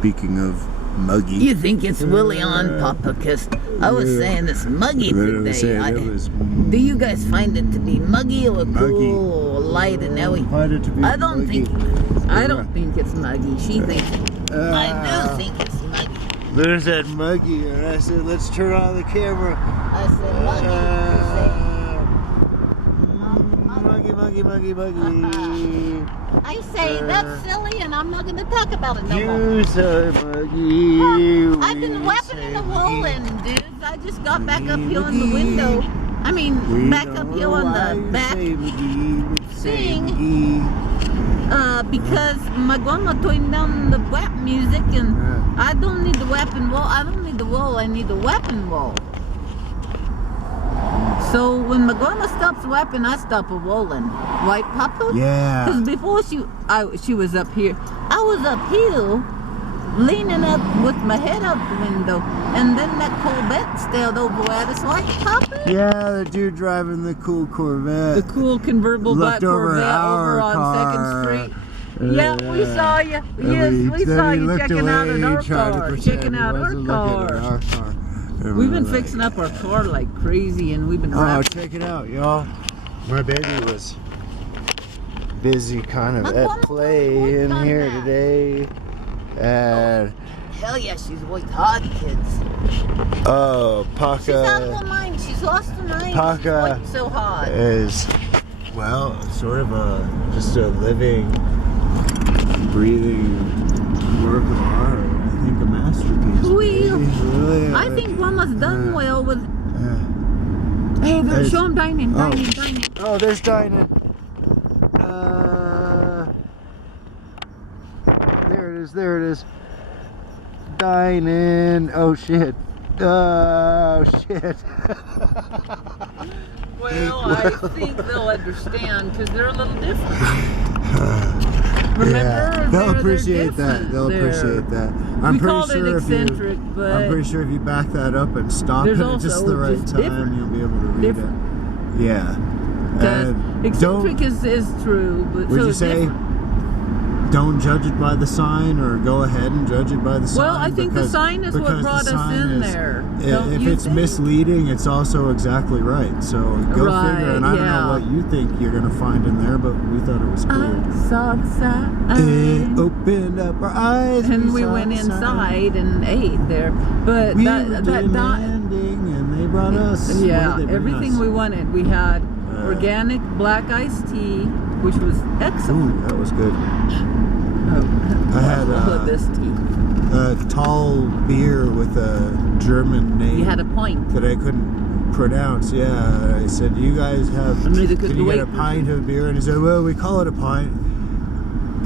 Speaking of Muggy. You think it's Willie on, Papa? Because I was saying it's Muggy today. Do you guys find it to be muggy or cool or light and airy? I don't think it's muggy. She thinks I do think it's muggy. There's that Muggy, and I said, let's turn on the camera. I said Muggy. I say that's silly, and I'm not going to talk about it no more. You say Muggy. I've been weapon in the woolen, dudes. I just got back up here on the window. I mean, back up here on the back thing. Because my grandma turned down the rap music, and I don't need the weapon wall. I don't need the wall. I need the weapon wall. So when my grandma stops rapping, I stop a rolling. Right, Papa? Yeah. Because before she was up here, I was up here, leaning up with my head out the window, and then that Corvette stared over at us, right, Papa? Yeah, the dude driving the cool Corvette. The cool convertible black Corvette over on 2nd Street. Yeah, we saw you. Yes, we saw you checking out our car. Checking out our car. We've been fixing up our car like crazy, and we've been check it out, y'all. My baby was busy kind of at play in here today. And hell yeah, she's worked hard, kids. Oh, Paca. She's out of her mind. She's lost her mind. Paca she's worked so hard. Is, well, sort of just a living, breathing work of art. I think a masterpiece. Really, I think Mama's done well with. Hey, show them dining. Oh, there's dining. There it is. Dining. Oh shit. Well, I think they'll understand because they're a little different. Remember? They'll appreciate that. I'm pretty sure if you back that up and stop it at just the right time, you'll be able to read it. Yeah. Eccentric is true, but would you say don't judge it by the sign, or go ahead and judge it by the sign? Well, I think the sign is what brought us in there. If it's misleading, it's also exactly right. So go figure. And I don't know what you think you're going to find in there, but we thought it was cool. I saw the sign. It opened up our eyes. And we went inside and ate there. But that demanding, and they brought us. Yeah, everything we wanted. We had organic black iced tea, which was excellent. Ooh, that was good. I had this tea. A tall beer with a German name. You had a pint that I couldn't pronounce. Yeah, I said, "You guys have? Can you get a pint of beer?" And he said, "Well, we call it a pint.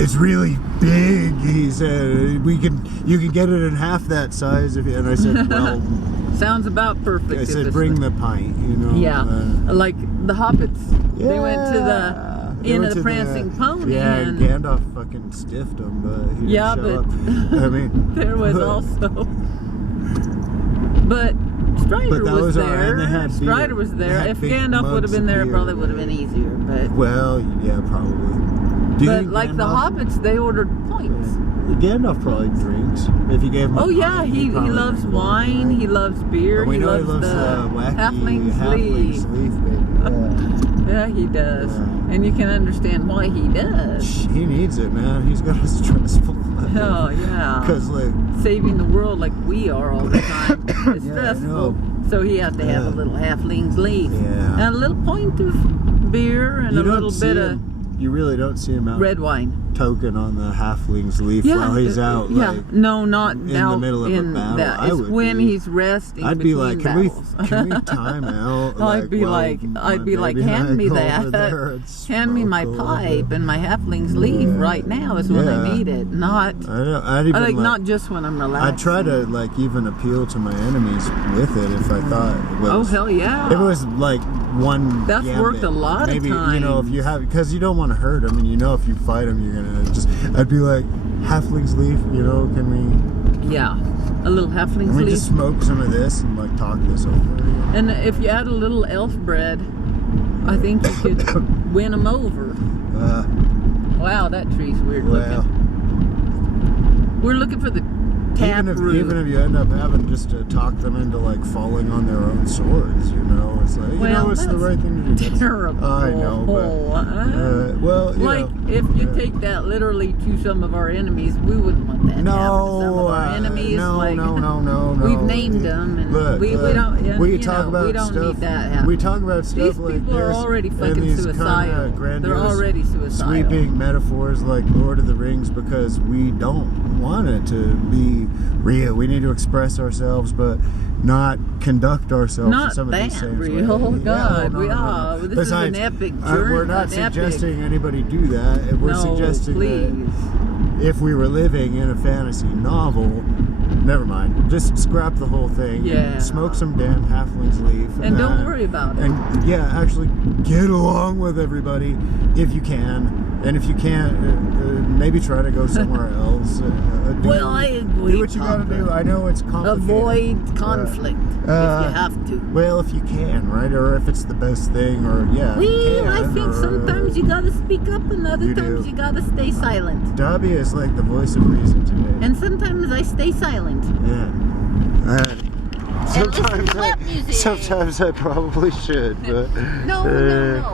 It's really big." He said, "You can get it in half that size if you." And I said, "Well." Sounds about perfect. I said, "Bring the pint," you know. Yeah, like the Hobbits. Yeah, they went to the Inn of the Prancing Pony. Yeah, and Gandalf fucking stiffed him, but he didn't show up. I mean, there was also, but Strider was there. Strider was there. If Gandalf would have been there, it probably would have been easier. But yeah, probably. But like the Hobbits, they ordered points. Gandalf probably drinks. If you gave him he loves wine, he loves beer, he loves the halfling's leaf. Yeah, he does. Yeah. And you can understand why he does. He needs it, man. He's got a stressful life. Oh, yeah. Because, saving the world like we are all the time is stressful. So he has to have a little halfling's leaf. Yeah. And a little pint of beer and a little bit of... You really don't see him out red wine token on the halfling's leaf while he's out. No, not in the middle of a battle. It's when he's resting. I'd be like, can we time out? I'd be like, hand me that. Hand me my pipe and my halfling's leaf right now is when I need it. Not. Not just when I'm relaxed. I'd try to even appeal to my enemies with it if I thought it was. Oh hell yeah! If it was like one. That's worked a lot of times. If you have, because you don't want to hurt them, and if you fight them, you're gonna just. I'd be like, halfling's leaf, can we? Yeah, a little halfling's leaf. Can we just smoke some of this and talk this over? And if you add a little elf bread, I think you could win them over. Wow, that tree's weird looking. We're looking for the even if you end up having just to talk them into like falling on their own swords, you know, it's like, you know, it's the right thing to do. Terrible. I know, but well, you like know, if you take that literally to some of our enemies, we wouldn't want that to happen to some of our enemies. No. We've named them, and we don't. Yeah, we talk know, about we don't stuff. need that happening. We talk about stuff These like people are already fucking suicidal. They're already suicidal. Sweeping metaphors like Lord of the Rings because we don't want it to be real. We need to express ourselves, but not conduct ourselves not in some of these same real. Oh God, we are. This Besides, is an epic journey. We're not suggesting anybody do that. We're suggesting that if we were living in a fantasy novel, never mind. Just scrap the whole thing. Yeah. Smoke some damn halfling's leaf. And don't worry about it. And yeah, actually get along with everybody if you can. And if you can't, maybe try to go somewhere else. Well, I agree. Do what you gotta do. I know it's complicated. Avoid conflict if you have to. Well, if you can, right? Or if it's the best thing, or yeah. Well, I think sometimes you gotta speak up, and other times you gotta stay silent. Dobby is like the voice of reason today. And sometimes I stay silent. Yeah. Sometimes sometimes I probably should, but no,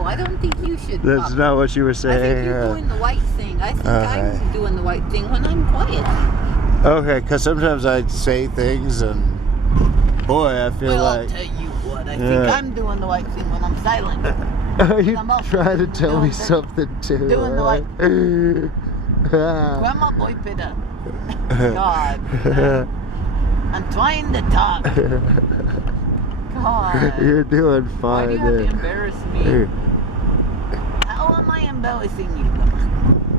I don't think you should. That's not what you were saying. I think you're doing the right thing. I think I'm doing the right thing when I'm quiet. Okay, because sometimes I say things and boy, I feel I'll tell you what. I think I'm doing the right thing when I'm silent. Are you trying to tell me something too? Doing the right. Grandma Boy Pitta. God. I'm trying to talk. God. You're doing fine. Why do you have to embarrass me? How am I embarrassing you?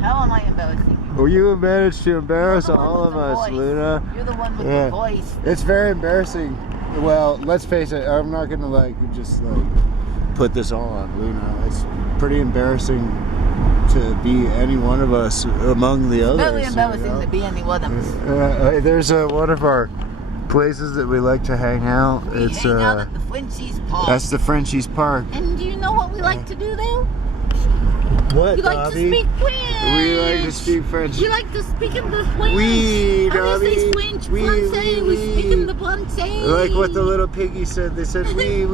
How am I embarrassing you? Well, you managed to embarrass all of us, Luna. You're the one with the voice. It's very embarrassing. Well, let's face it. I'm not gonna just put this all on Luna. It's pretty embarrassing to be any one of us among the others. It's very embarrassing to be any one of us. There's one of our places that we like to hang out. We hang out at the Frenchies Park. That's the Frenchies Park. And do you know what we like to do there? What, We like to speak French. We like to speak French. We like to speak in the French. Oui, French. Français. We speak in the Français. Like what the little piggy said. They said, oui.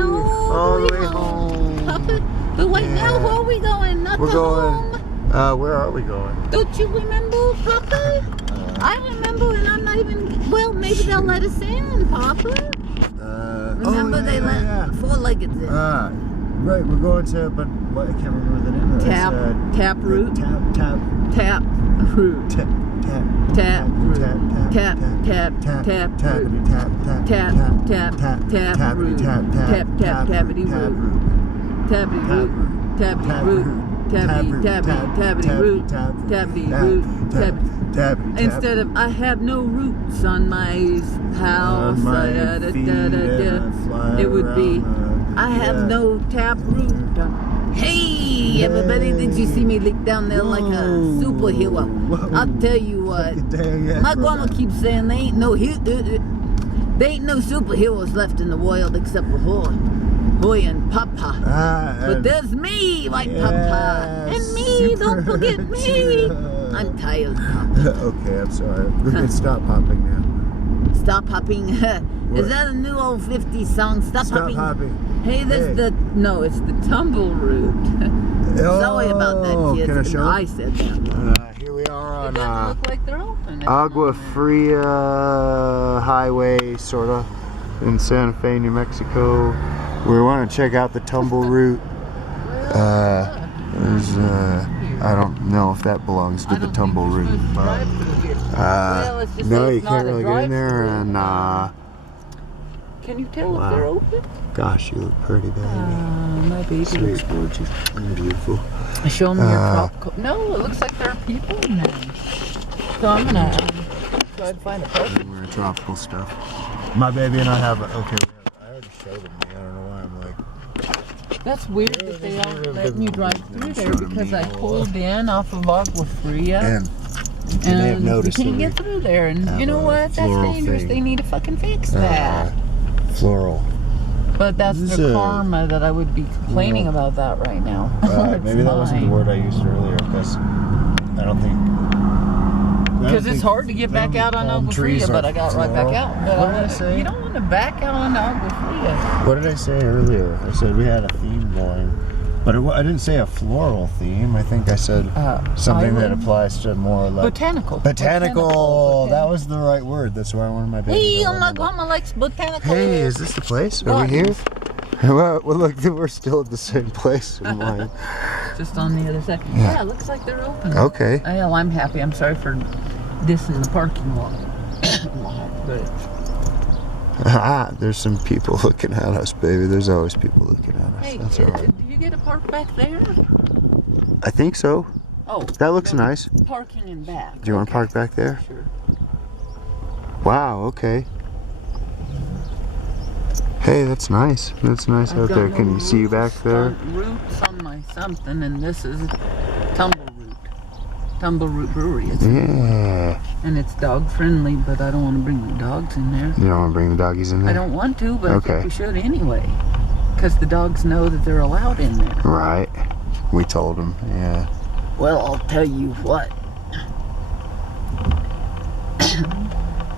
All the way home. Papa, but right now, where are we going? Not We're going. home. Where are we going? Don't you remember, Papa? I remember, and I'm not even. Well, maybe they'll let us in, Papa. Remember they let four-leggeds in. Right, we're going to, but what, I can't remember the name of it. Taproot. Taproot. Instead of I have no roots on my house, it would be I have no tap root. Hey, everybody, did you see me leak down there like a superhero? I'll tell you what. My grandma keeps saying there ain't no superheroes left in the world except for Boy and Papa. But there's me, right, Papa? And me, don't forget me. I'm tired, Papa. Okay, I'm sorry. We can stop popping now. Stop hopping. Is that a new old 50s song? Stop hopping. Hey, it's the tumble root. Sorry about that, kids. Can I show? I said that. Here we are on It doesn't look like they're open. Agua Fria Highway, sort of, in Santa Fe, New Mexico. We want to check out the tumble root. There's I don't know if that belongs to the tumble root, but no, you can't really get in there. And can you tell if they're open? Gosh, you look pretty, baby. My baby looks gorgeous. Beautiful. Show me your tropical. No, it looks like there are people in there. So I'm gonna try to find a person. We're in tropical stuff. My baby and I have. I already showed them. I don't know why I'm like. That's weird that they aren't letting you drive through there because I pulled in off of Agua Fria. And they have noticed you can't get through there. And you know what? That's dangerous. They need to fucking fix that. Floral. But that's the karma that I would be complaining about that right now. Maybe that wasn't the word I used earlier because I don't think. Because it's hard to get back out on Agua Fria, but I got right back out. But What did I say? You don't want to back out on Agua Fria. What did I say earlier? I said we had a theme going. But I didn't say a floral theme. I think I said something that applies to more like... Botanical. Botanical. That was the right word. That's why I wanted my baby. Hey, my grandma likes botanical. Hey, is this the place? Are we here? Well, look, we're still at the same place in mine. Just on the other side. Yeah, it looks like they're open. Okay. Well, I'm happy. I'm sorry for dissing the parking lot. But there's some people looking at us, baby. There's always people looking at us. Hey, that's all right. Do you get a park back there? I think so. Oh. That looks nice. Parking in back. Do you want to park back there? Sure. Wow, okay. Hey, that's nice. That's nice out there. Can you see back there? Roots on my something, and this is Tumbleroot Brewery. Yeah. And it's dog friendly, but I don't want to bring the dogs in there. You don't want to bring the doggies in there? I don't want to, but I think we should anyway. Because the dogs know that they're allowed in there. Right. We told them, yeah. Well, I'll tell you what.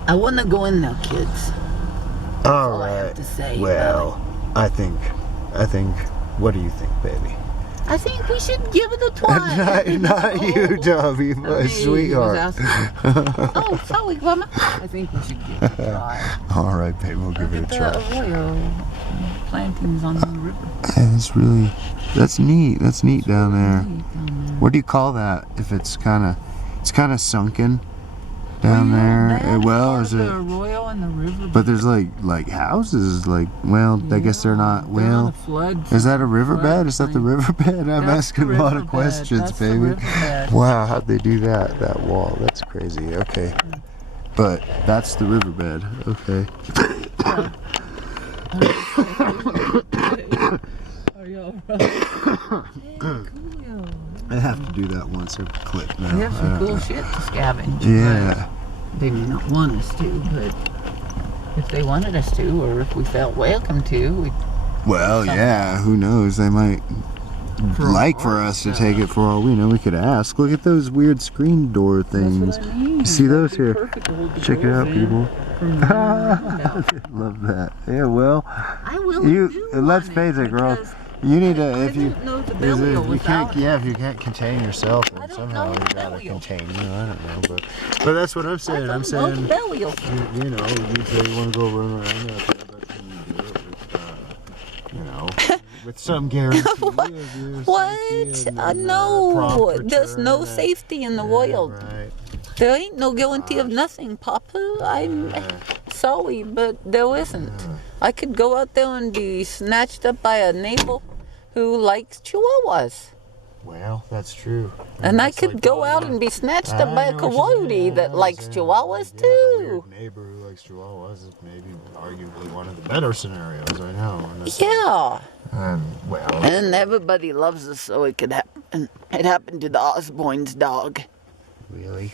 I want to go in now, kids. That's all I have to say. Well, I think, what do you think, baby? I think we should give it a try. not you, Dobby, my sweetheart. Oh, sorry, Grandma. I think we should give it a try. All right, babe, we'll give it a try. The arroyo plantings on the river. Yeah, that's neat. That's neat down there. What do you call that? If it's kind of sunken down there. Well, is it? The arroyo and the river. But there's like houses, like, well, I guess they're not. Well, is that a riverbed? Is that the riverbed? I'm asking a lot of questions, baby. Wow, how'd they do that? That wall, that's crazy. Okay, but that's the riverbed. Okay. Are you alright? I have to do that once every clip now. We have some cool shit to scavenge. Yeah. They may not want us to, but if they wanted us to, or if we felt welcome to, we'd... Well, yeah, who knows? They might like for us to take it for all we know. We could ask. Look at those weird screen door things. That's what I mean. You see those here? Check it out, in. people. Love that. Yeah, well, I will. Let's face it, girl. You need to, if you can't contain yourself, then somehow you gotta contain you. I don't know, but that's what I'm saying. I'm saying, you know, you say you want to go run around out there, but can you do it with, you know, with some guarantee of your What? safety No, there's no safety in the world. Right. There ain't no guarantee of nothing, Papa. I'm sorry, but there isn't. I could go out there and be snatched up by a neighbor who likes chihuahuas. Well, that's true. And I could go out and be snatched up by a coyote that likes chihuahuas too. A neighbor who likes chihuahuas is maybe arguably one of the better scenarios, I know. Yeah. Well. And everybody loves us, so it could happen. It happened to the Osborne's dog. Really?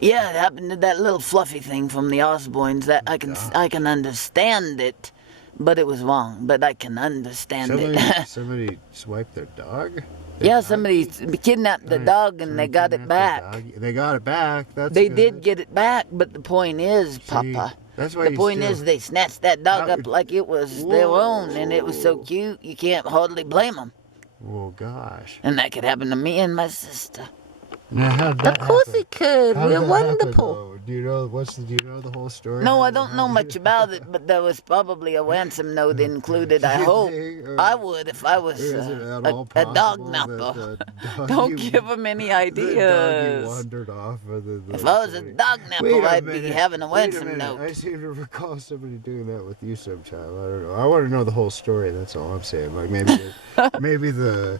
Yeah, it happened to that little fluffy thing from the Osbornes. That I can understand it, but it was wrong. But I can understand it. Somebody swiped their dog? Yeah, somebody kidnapped the dog and they got it back. They got it back. They did get it back, but the point is, Papa. That's why the point is they snatched that dog up like it was their own, and it was so cute you can't hardly blame them. Well, gosh. And that could happen to me and my sister. Now, how'd that Of course happen? it could. How'd We're that wonderful. happen, do you know the whole story? No, I don't know much about it, but there was probably a ransom note included. I hope I would if I was a dog napper. Don't give him any ideas. Wandered off if I was a dog napper, I'd be having a ransom note. I seem to recall somebody doing that with you sometime. I don't know. I want to know the whole story. That's all I'm saying. Like maybe the